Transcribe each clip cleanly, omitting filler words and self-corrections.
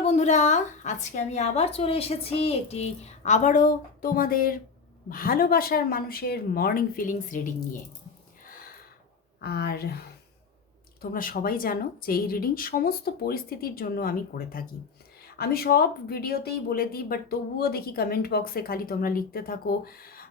নমস্কার বন্ধুরা, আজকে আমি আবার চলে এসেছি আবারও তোমাদের ভালোবাসার মানুষের মর্নিং ফিলিংস রিডিং নিয়ে। আর তোমরা সবাই জানো যে এই রিডিং সমস্ত পরিস্থিতির জন্য আমি করে থাকি। আমি সব ভিডিওতেই বলে দিই, বাট তবুও দেখি কমেন্ট বক্সে খালি তোমরা লিখতে থাকো,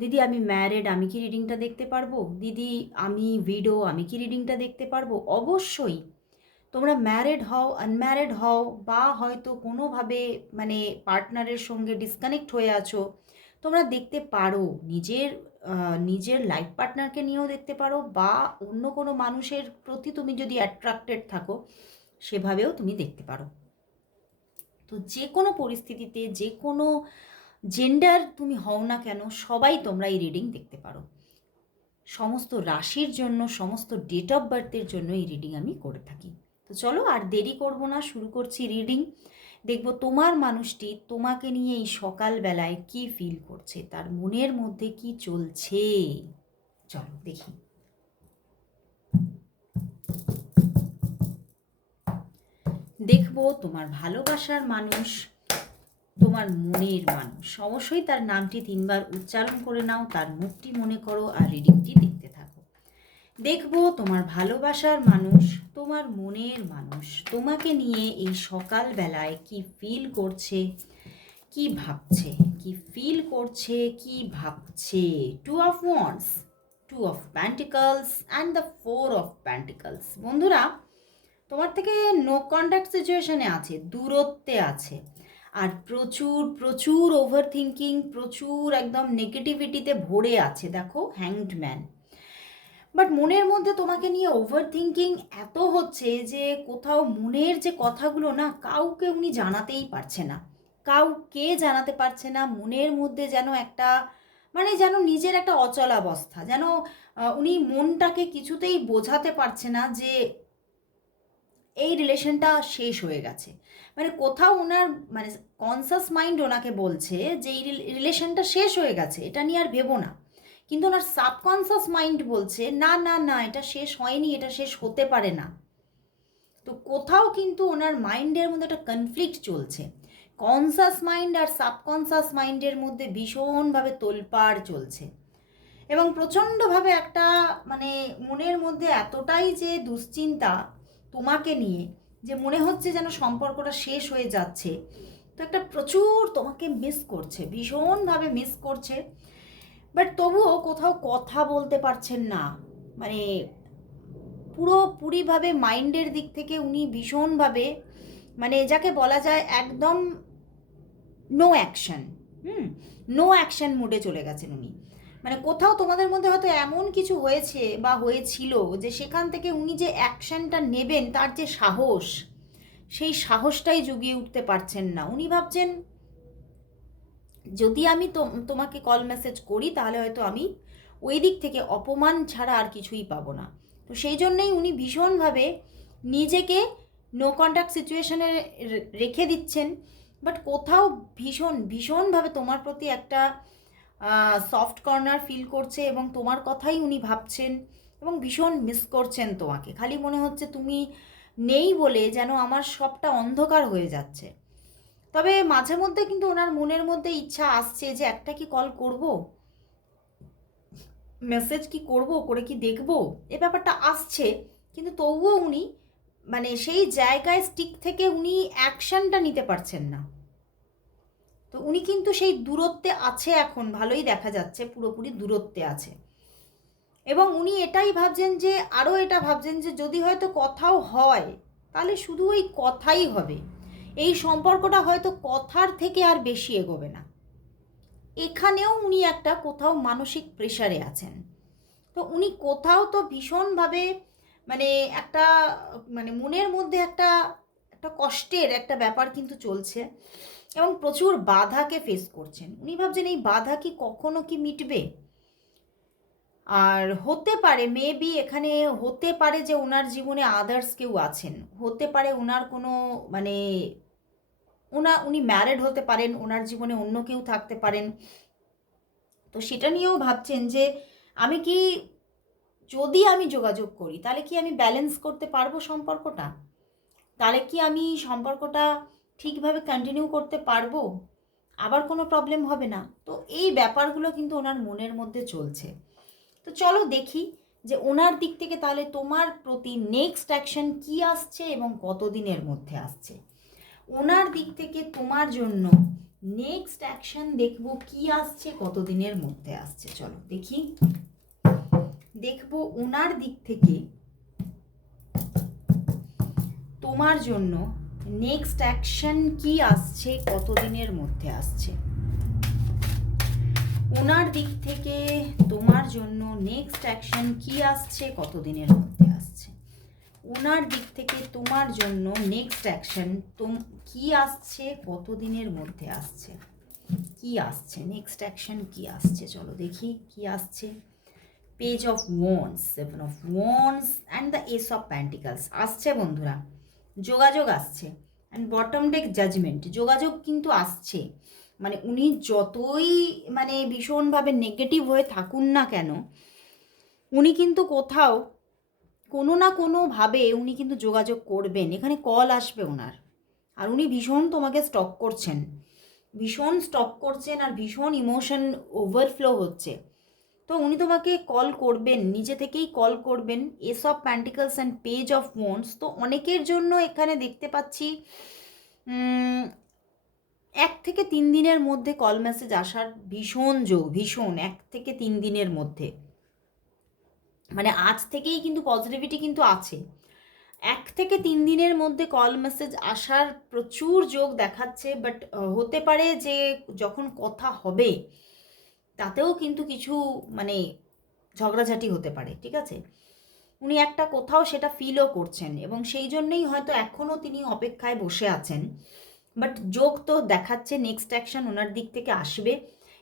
দিদি আমি ম্যারিড, আমি কি রিডিংটা দেখতে পারবো? দিদি আমি উইডো, আমি কি রিডিংটা দেখতে পারবো? অবশ্যই তোমরা ম্যারিড হও, আনম্যারিড হও, বা হয়তো কোনোভাবে পার্টনারের সঙ্গে ডিসকানেক্ট হয়ে আছো, তোমরা দেখতে পারো। নিজের লাইফ পার্টনারকে নিয়েও দেখতে পারো, বা অন্য কোনো মানুষের প্রতি তুমি যদি অ্যাট্রাক্টেড থাকো সেভাবেও তুমি দেখতে পারো। তো যে কোনো পরিস্থিতিতে, যে কোনো জেন্ডার তুমি হও না কেন, সবাই তোমরা এই রিডিং দেখতে পারো। সমস্ত রাশির জন্য, সমস্ত ডেট অফ বার্থের জন্য এই রিডিং আমি করে থাকি। তো চলো আর দেরি করব না, শুরু করছি রিডিং। দেখব তোমার মানুষটি তোমাকে নিয়ে এই সকালবেলায় কি ফিল করছে, তার মনের মধ্যে কি চলছে। চলো দেখি। দেখব তোমার ভালোবাসার মানুষ, তোমার মনের মানুষ। অবশ্যই তার নামটি 3 বার উচ্চারণ করে নাও, তার মুখটি মনে করো আর রিডিংটি দেখতে থাকো। দেখব তোমার ভালোবাসার মানুষ, তোমার মনের মানুষ তোমাকে নিয়ে এই সকালবেলায় কি ফিল করছে, কি ভাবছে, কি ফিল করছে, কি ভাবছে। 2 of wands, 2 of pentacles and the 4 of pentacles. বন্ধুরা, তোমার থেকে নো কন্ট্যাক্ট সিচুয়েশনে আছে, দূরত্বে আছে, আর প্রচুর প্রচুর ওভার থিঙ্কিং, প্রচুর একদম নেগেটিভিটিতে ভরে আছে। দেখো, হ্যাংড ম্যান। বাট মনের মধ্যে তোমাকে নিয়ে ওভার থিঙ্কিং এত হচ্ছে যে কোথাও মনের যে কথাগুলো না, কাউকে উনি জানাতেই পারছে না, কাউকে জানাতে পারছে না। মনের মধ্যে যেন একটা যেন নিজের একটা অচলাবস্থা, যেন উনি মনটাকে কিছুতেই বোঝাতে পারছে না যে এই রিলেশনটা শেষ হয়ে গেছে। কোথাও ওনার কনসাস মাইন্ড ওনাকে বলছে যে এই রিলেশনটা শেষ হয়ে গেছে, এটা নিয়ে আর ভেবো না। কিন্তু ওনার সাবকনসাস মাইন্ড বলছে না না না, এটা শেষ হয়নি, এটা শেষ হতে পারে না। তো কোথাও কিন্তু ওনার মাইন্ডের মধ্যে একটা কনফ্লিক্ট চলছে। কনসাস মাইন্ড আর সাবকনসাস মাইন্ডের মধ্যে ভীষণভাবে তোলপাড় চলছে, এবং প্রচণ্ডভাবে একটা মনের মধ্যে এতটাই যে দুশ্চিন্তা তোমাকে নিয়ে, যে মনে হচ্ছে যেন সম্পর্কটা শেষ হয়ে যাচ্ছে। তো একটা প্রচুর তোমাকে মিস করছে, ভীষণভাবে মিস করছে। বাট তবুও কোথাও কথা বলতে পারছেন না। মানে পুরোপুরিভাবে মাইন্ডের দিক থেকে উনি ভীষণভাবে যাকে বলা যায় একদম নো অ্যাকশন। নো অ্যাকশন মুডে চলে গেছেন উনি। কোথাও তোমাদের মধ্যে হয়তো এমন কিছু হয়েছে বা হয়েছিল যে সেখান থেকে উনি যে অ্যাকশনটা নেবেন, তার যে সাহস, সেই সাহসটাই জুগিয়ে উঠতে পারছেন না। উনি ভাবছেন যদি আমি তোমাকে কল মেসেজ করি তাহলে হয়তো আমি ওই দিক থেকে অপমান ছাড়া আর কিছুই পাবো না। তো সেই জন্যেই উনি ভীষণভাবে নিজেকে নো কন্ট্যাক্ট সিচুয়েশনে রেখে দিচ্ছেন। বাট কোথাও ভীষণভাবে তোমার প্রতি একটা সফট কর্নার ফিল করছে, এবং তোমার কথাই উনি ভাবছেন, এবং ভীষণ মিস করছেন তোমাকে। খালি মনে হচ্ছে তুমি নেই বলে যেন আমার সবটা অন্ধকার হয়ে যাচ্ছে। তবে মাঝে মধ্যে কিন্তু ওনার মনের মধ্যে ইচ্ছা আসছে যে একটা কি কল করব, মেসেজ কি করব, করে কি দেখব, এ ব্যাপারটা আসছে। কিন্তু তবুও উনি সেই জায়গায় স্টিক থেকে উনি অ্যাকশনটা নিতে পারছেন না। তো উনি কিন্তু সেই দূরত্বে আছে, এখন ভালোই দেখা যাচ্ছে পুরোপুরি দূরত্বে আছে। এবং উনি এটাই ভাবছেন যে, আরও এটা ভাবছেন যে যদি হয়তো কথাও হয় তাহলে শুধু ওই কথাই হবে, এই সম্পর্কটা হয়তো কথার থেকে আর বেশি এগোবে না। এখানেও উনি একটা কোথাও মানসিক প্রেশারে আছেন। তো উনি কোথাও তো ভীষণভাবে একটা মনের মধ্যে একটা একটা কষ্টের একটা ব্যাপার কিন্তু চলছে, এবং প্রচুর বাধাকে ফেস করছেন। উনি ভাবছেন এই বাধা কি কখনো কি মিটবে। আর হতে পারে মেবি এখানে হতে পারে যে ওনার জীবনে আদার্স কেউ আছেন, হতে পারে ওনার কোনো উনি ম্যারিড হতে পারেন, ওনার জীবনে অন্য কেউ থাকতে পারেন। তো সেটা নিয়েও ভাবছেন যে আমি কি, যদি আমি যোগাযোগ করি তাহলে কি আমি ব্যালেন্স করতে পারবো সম্পর্কটা, তাহলে কি আমি সম্পর্কটা ঠিকভাবে কন্টিনিউ করতে পারবো, আবার কোনো প্রবলেম হবে না। তো এই ব্যাপারগুলো কিন্তু ওনার মনের মধ্যে চলছে। তো চলো দেখি যে ওনার দিক থেকে তাহলে তোমার প্রতি নেক্সট অ্যাকশন কি আসছে এবং কতদিনের মধ্যে আসছে। ওনার দিক থেকে তোমার জন্য নেক্সট অ্যাকশন দেখবো কি আসছে, কতদিনের মধ্যে আসছে। চলো দেখি, দেখবো ওনার দিক থেকে তোমার জন্য নেক্সট অ্যাকশন কি আসছে, কতদিনের মধ্যে আসছে। ওনার দিক থেকে তোমার জন্য নেক্সট অ্যাকশন কি আসছে, কতদিনের মধ্যে আসছে। ওনার দিক থেকে তোমার জন্য নেক্সট অ্যাকশন কি আসছে, কতদিনের মধ্যে আসছে। কি আসছে নেক্সট অ্যাকশন, কি আসছে চলো দেখি কি আসছে। Page of wands, 7 of wands and the S of pentacles আসছে বন্ধুরা। যোগাযোগ আসছে অ্যান্ড বটম ডেক জাজমেন্ট, যোগাযোগ কিন্তু আসছে। মানে উনি যতই মানে ভীষণভাবে নেগেটিভ হয়ে থাকুন না কেন, উনি কিন্তু কোথাও কোনো না কোনোভাবে উনি কিন্তু যোগাযোগ করবেন। এখানে কল আসবে ওনার, আর উনি ভীষণ তোমাকে স্টক করছেন, ভীষণ স্টক করছেন, আর ভীষণ ইমোশন ওভারফ্লো হচ্ছে। তো উনি তোমাকে কল করবেন, নিজে থেকেই কল করবেন। S of pentacles and page of wands, তো অনেকের জন্য এখানে দেখতে পাচ্ছি 1 থেকে 3 দিনের মধ্যে কল মেসেজ আসার ভীষণ যোগ, ভীষণ 1 থেকে 3 দিনের মধ্যে। মানে আজ থেকেই কিন্তু পজিটিভিটি কিন্তু আছে। 1 থেকে 3 দিনের মধ্যে কল মেসেজ আসার প্রচুর যোগ দেখাচ্ছে। বাট হতে পারে যে যখন কথা হবে তাতেও কিন্তু কিছু মানে ঝগড়াঝাটি হতে পারে, ঠিক আছে। উনি একটা কোথাও সেটা ফিলও করছেন এবং সেই জন্যই হয়তো এখনও তিনি অপেক্ষায় বসে আছেন। বাট যোগ তো দেখাচ্ছে নেক্সট অ্যাকশন ওনার দিক থেকে আসবে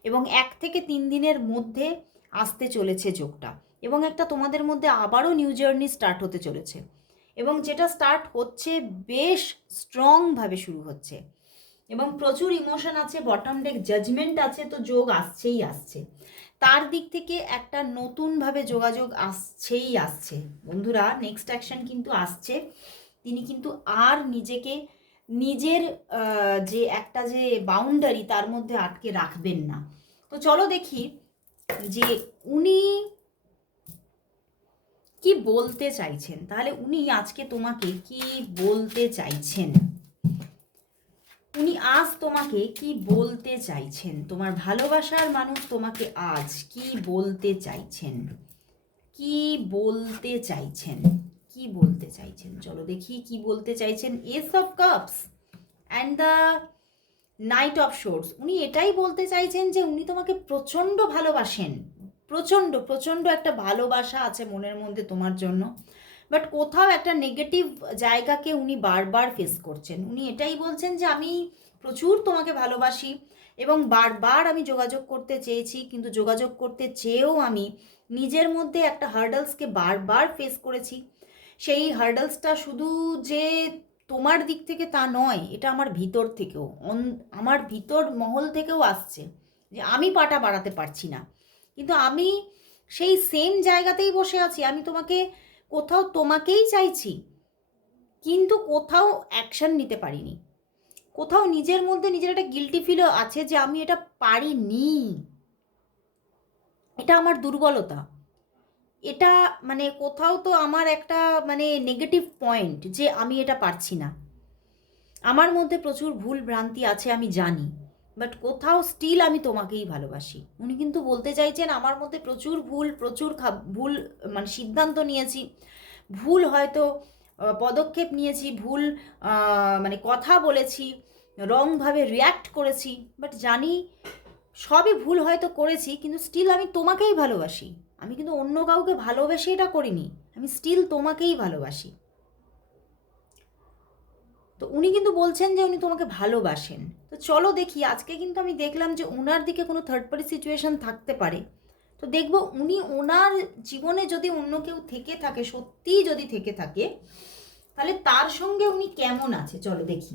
এবং 1 থেকে 3 দিনের মধ্যে আসতে চলেছে যোগটা। এবং একটা তোমাদের মধ্যে আবারও নিউ জার্নি স্টার্ট হতে চলেছে, এবং যেটা স্টার্ট হচ্ছে বেশ স্ট্রংভাবে শুরু হচ্ছে এবং প্রচুর ইমোশন আছে, বটম ডেক জাজমেন্ট আছে। তো যোগ আসছেই আসছে, তার দিক থেকে একটা নতুনভাবে যোগাযোগ আসছেই আসছে বন্ধুরা। নেক্সট অ্যাকশন কিন্তু আসছে। তিনি কিন্তু আর নিজেকে নিজের যে একটা যে বাউন্ডারি তার মধ্যে আটকে রাখবেন না। তো চলো দেখি যে উনি কি বলতে চাইছেন। তাহলে উনি আজকে তোমাকে কি বলতে চাইছেন, উনি আজ তোমাকে কি বলতে চাইছেন। তোমার ভালোবাসার মানুষ তোমাকে আজ কি বলতে চাইছেন, কি বলতে চাইছেন, কি বলতে চাইছেন। চলো দেখি কি বলতে চাইছেন। S of cups and the night of swords, উনি এটাই বলতে চাইছেন যে উনি তোমাকে প্রচণ্ড ভালোবাসেন, প্রচণ্ড প্রচণ্ড একটা ভালোবাসা আছে মনের মধ্যে তোমার জন্য। বাট কোথাও একটা নেগেটিভ জায়গাকে উনি বারবার ফেস করছেন। উনি এটাই বলছেন যে আমি প্রচুর তোমাকে ভালোবাসি এবং বারবার আমি যোগাযোগ করতে চেয়েছি, কিন্তু যোগাযোগ করতে চেয়েও আমি নিজের মধ্যে একটা হার্ডলসকে বারবার ফেস করেছি। সেই হার্ডলসটা শুধু যে তোমার দিক থেকে তা নয়, এটা আমার ভিতর থেকেও, আমার ভিতর মহল থেকেও আসছে যে আমি পাটা বাড়াতে পারছি না, কিন্তু আমি সেই সেম জায়গাতেই বসে আছি। আমি কোথাও তোমাকেই চাইছি, কিন্তু কোথাও অ্যাকশন নিতে পারিনি। কোথাও নিজের মধ্যে নিজের একটা গিল্টি ফিলও আছে যে আমি এটা পারিনি, এটা আমার দুর্বলতা, এটা মানে কোথাও তো আমার একটা মানে নেগেটিভ পয়েন্ট যে আমি এটা পারছি না। আমার মধ্যে প্রচুর ভুল ভ্রান্তি আছে আমি জানি, বাট কোথাও স্টিল আমি তোমাকেই ভালোবাসি। উনি কিন্তু বলতে চাইছেন আমার মধ্যে প্রচুর প্রচুর ভুল মানে সিদ্ধান্ত নিয়েছি, ভুল হয়তো পদক্ষেপ নিয়েছি, ভুল মানে কথা বলেছি, রংভাবে রিয়্যাক্ট করেছি। বাট জানি সবই ভুল হয়তো করেছি, কিন্তু স্টিল আমি তোমাকেই ভালোবাসি। আমি কিন্তু অন্য কাউকে ভালোবেসে এটা করিনি, আমি স্টিল তোমাকেই ভালোবাসি। তো উনি কিন্তু বলছেন যে উনি তোমাকে ভালোবাসেন। তো চলো দেখি, আজকে কিন্তু আমি দেখলাম যে ওনার দিকে কোনো থার্ড পার্টি সিচুয়েশন থাকতে পারে। তো দেখব উনি ওনার জীবনে যদি অন্য কেউ থেকে থাকে, সত্যিই যদি থেকে থাকে, তাহলে তার সঙ্গে উনি কেমন আছে চলো দেখি।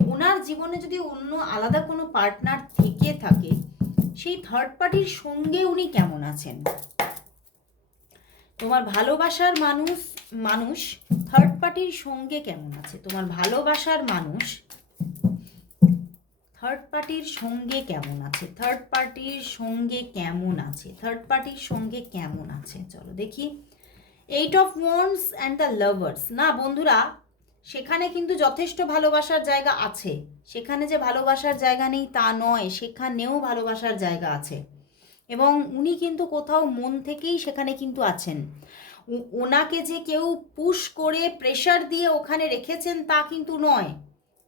ওনার জীবনে যদি অন্য আলাদা কোনো পার্টনার থেকে থাকে, সেই থার্ড পার্টির সঙ্গে উনি কেমন আছেন। তোমার ভালোবাসার মানুষ থার্ড পার্টির সঙ্গে কেমন আছে। তোমার ভালোবাসার মানুষ পার্টির সঙ্গে কেমন আছে, থার্ড পার্টির সঙ্গে কেমন আছে, থার্ড পার্টির সঙ্গে কেমন আছে, চলো দেখি। 8 of wands and the lovers. না বন্ধুরা, সেখানে কিন্তু যথেষ্ট ভালোবাসার জায়গা আছে, সেখানে যে ভালোবাসার জায়গা নেই তা নয়, সেখানেও ভালোবাসার জায়গা আছে, এবং উনি কিন্তু কোথাও মন থেকেই সেখানে কিন্তু আছেন। ওনাকে যে কেউ পুশ করে প্রেশার দিয়ে ওখানে রেখেছেন তা কিন্তু নয়,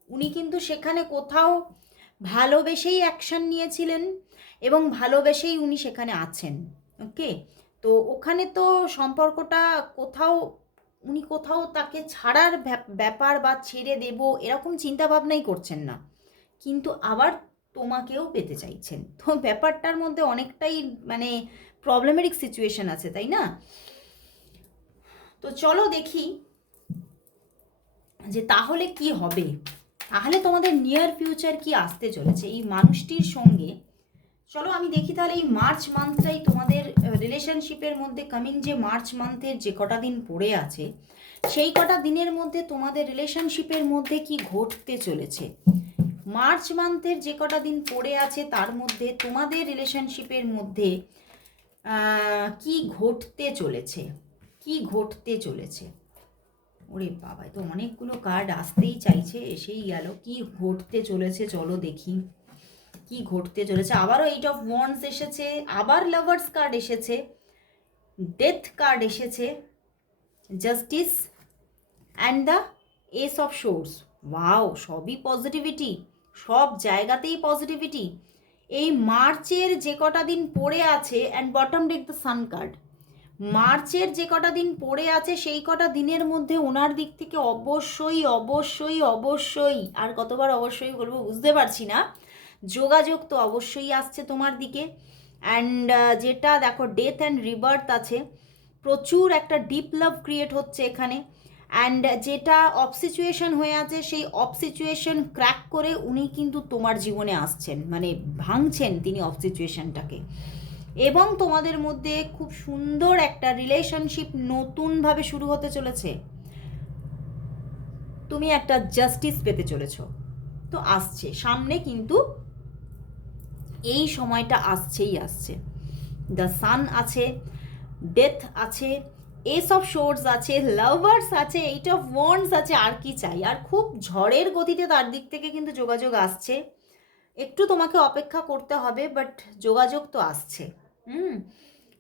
উনি কিন্তু সেখানে কোথাও ভালোবেসেই অ্যাকশন নিয়েছিলেন এবং ভালোবেসেই উনি সেখানে আছেন। ওকে, তো ওখানে তো সম্পর্কটা কোথাও উনি কোথাও তাকে ছাড়ার ব্যাপার বা ছেড়ে দেব এরকম চিন্তা ভাবনাই করছেন না, কিন্তু আবার তোমাকেও পেতে চাইছেন। তো ব্যাপারটার মধ্যে অনেকটাই মানে প্রবলেমেটিক সিচুয়েশন আছে, তাই না? তো চলো দেখি যে তাহলে কি হবে, তাহলে তোমাদের নিয়ার ফিউচার কি আসতে চলেছে এই মানুষটির সঙ্গে। চলো আমি দেখি তাহলে এই মার্চ মান্থটাই তোমাদের রিলেশনশিপের মধ্যে, কামিং যে মার্চ মান্থের যে কটা দিন পড়ে আছে সেই কটা দিনের মধ্যে তোমাদের রিলেশনশিপের মধ্যে কি ঘটতে চলেছে। মার্চ মান্থের যে কটা দিন পড়ে আছে তার মধ্যে তোমাদের রিলেশনশিপের মধ্যে কি ঘটতে চলেছে, কি ঘটতে চলেছে। ওরে বাবা, তো অনেকগুলো কার্ড আসতেই চাইছে, এসেই গেল। কি ঘটতে চলেছে চলো দেখি, কি ঘটতে চলেছে। আবারও 8 অফ ওয়ান্ডস এসেছে, আবার লাভার্স কার্ড এসেছে, ডেথ কার্ড এসেছে, justice and the S of swords. Wow, সবই পজিটিভিটি, সব জায়গাতেই পজিটিভিটি। এই মার্চের যে কটা দিন পড়ে আছে, and bottom day the sun card. মার্চের যে কটা দিন পড়ে আছে সেই কটা দিনের মধ্যে ওনার দিক থেকে অবশ্যই অবশ্যই অবশ্যই, আর কতবার অবশ্যই বলবো বুঝতে পারছি না, যোগাযোগ তো অবশ্যই আসছে তোমার দিকে। অ্যান্ড যেটা দেখো ডেথ অ্যান্ড রিবার্থ আছে, প্রচুর একটা ডিপ লাভ ক্রিয়েট হচ্ছে এখানে। অ্যান্ড যেটা অফ সিচুয়েশন হয়ে আছে সেই অফ সিচুয়েশন ক্র্যাক করে উনি কিন্তু তোমার জীবনে আসছেন, মানে ভাঙছেন তিনি অফ সিচুয়েশনটাকে, এবং তোমাদের মধ্যে খুব সুন্দর একটা রিলেশনশিপ নতুনভাবে শুরু হতে চলেছে। তুমি একটা জাস্টিস পেতে চলেছ, তো আসছে সামনে, কিন্তু এই সময়টা আসছেই আসছে। দ্য সান আছে, ডেথ আছে, এস অফ সোর্স আছে, লাভার্স আছে, 8 অফ ওয়ান্ডস আছে, আর কি চাই। আর খুব ঝড়ের গতিতে তার দিক থেকে কিন্তু যোগাযোগ আসছে, একটু তোমাকে অপেক্ষা করতে হবে, বাট যোগাযোগ তো আসছে।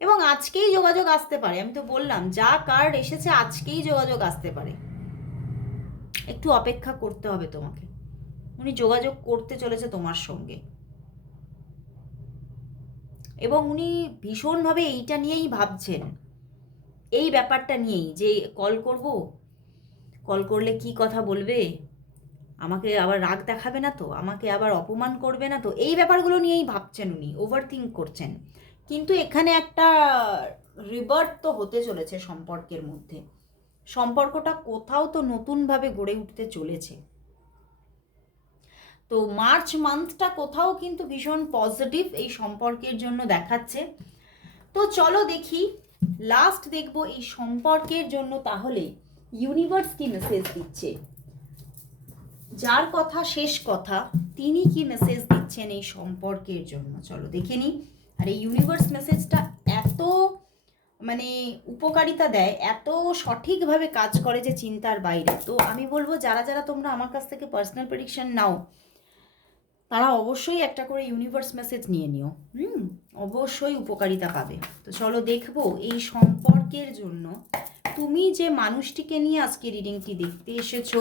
এবং আজকেই যোগাযোগ আসতে পারে, আমি তো বললাম যা কার্ড এসেছে আজকেই যোগাযোগ আসতে পারে, একটু অপেক্ষা করতে হবে তোমাকে। উনি যোগাযোগ করতে চলেছে তোমার সঙ্গে, এবং উনি ভীষণভাবে এইটা নিয়েই ভাবছেন, এই ব্যাপারটা নিয়েই যে কল করব, কল করলে কি কথা বলবে, আমাকে আবার রাগ দেখাবে না তো, আমাকে আবার অপমান করবে না তো, এই ব্যাপারগুলো নিয়েই ভাবছেন উনি, ওভার থিঙ্ক করছেন। কিন্তু এখানে একটা রিবার্থ তো হতে চলেছে সম্পর্কের মধ্যে, সম্পর্কটা কোথাও তো নতুনভাবে গড়ে উঠতে চলেছে। তো মার্চ মান্থটা কোথাও কিন্তু ভীষণ পজিটিভ এই সম্পর্কের জন্য দেখাচ্ছে। তো চলো দেখি, লাস্ট দেখবো এই সম্পর্কের জন্য তাহলে ইউনিভার্স কি মেসেজ দিচ্ছে, যার কথা শেষ কথা তিনি কি মেসেজ দিচ্ছেন এই সম্পর্কের জন্য, চলো দেখে নিই। আর এই ইউনিভার্স মেসেজটা এত মানে উপকারিতা দেয়, এত সঠিকভাবে কাজ করে যে চিন্তার বাইরে। তো আমি বলবো যারা যারা তোমরা আমার কাছ থেকে পার্সোনাল প্রেডিকশন নাও তারা অবশ্যই একটা করে ইউনিভার্স মেসেজ নিয়ে নিও, অবশ্যই উপকারিতা পাবে। তো চলো দেখবো এই সম্পর্কের জন্য তুমি যে মানুষটিকে নিয়ে আজকে রিডিংটি দেখতে এসেছো,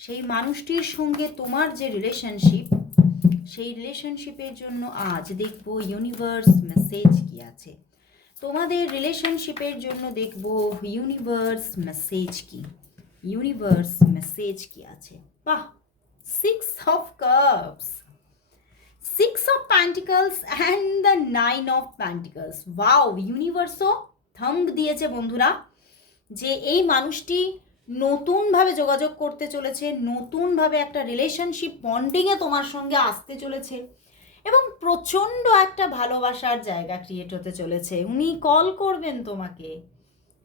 সেই মানুষটির সঙ্গে তোমার যে রিলেশনশিপ, সেই রিলেশনশিপের জন্য আজ দেখবো ইউনিভার্স মেসেজ কি আছে। তোমাদের রিলেশনশিপের জন্য দেখবো ইউনিভার্স মেসেজ কি, ইউনিভার্স মেসেজ কি আছে। বাহ, 6 of cups, 6 of pentacles and the 9 of pentacles. Wow, ইউনিভার্সও থাম্ব দিয়েছে বন্ধুরা, যে এই মানুষটি নতুনভাবে যোগাযোগ করতে চলেছে, নতুনভাবে একটা রিলেশনশিপ বন্ডিংয়ে তোমার সঙ্গে আসতে চলেছে, এবং প্রচণ্ড একটা ভালোবাসার জায়গা ক্রিয়েট হতে চলেছে। উনি কল করবেন তোমাকে,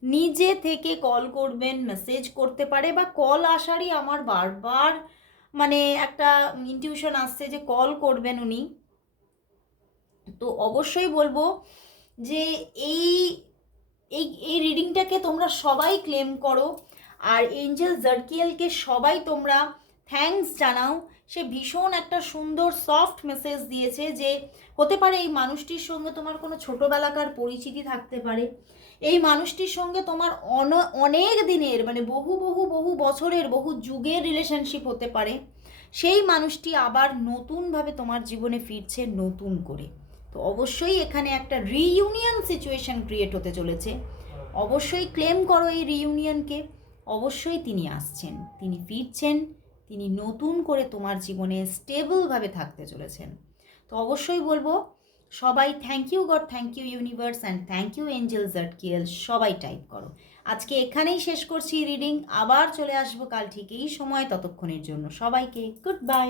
নিজে থেকে কল করবেন, মেসেজ করতে পারে, বা কল আসারই আমার বারবার মানে একটা ইনটিউশন আসছে যে কল করবেন উনি। তো অবশ্যই বলবো যে এই এই এই রিডিংটাকে তোমরা সবাই ক্লেম করো, আর এঞ্জেল জার্কিয়েলকে সবাই তোমরা থ্যাঙ্কস জানাও। সে ভীষণ একটা সুন্দর সফট মেসেজ দিয়েছে যে হতে পারে এই মানুষটির সঙ্গে তোমার কোনো ছোটোবেলাকার পরিচিতি থাকতে পারে, এই মানুষটির সঙ্গে তোমার অনেক দিনের মানে বহু বহু বহু বছরের বহু যুগের রিলেশনশিপ হতে পারে। সেই মানুষটি আবার নতুনভাবে তোমার জীবনে ফিরছে নতুন করে। তো অবশ্যই এখানে একটা রিইউনিয়ন সিচুয়েশন ক্রিয়েট হতে চলেছে। অবশ্যই ক্লেম করো এই রিইউনিয়নকে। অবশ্যই তিনি আসছেন, তিনি ফিরছেন, তিনি নতুন করে তোমার জীবনে স্টেবলভাবে থাকতে চলেছেন। তো অবশ্যই বলবো সবাই thank you God, thank you universe and thank you angel Zadkiel, সবাই টাইপ করো। আজকে এখানেই শেষ করছি রিডিং, আবার চলে আসবো কাল ঠিক এই সময়, ততক্ষণের জন্য সবাইকে গুড বাই।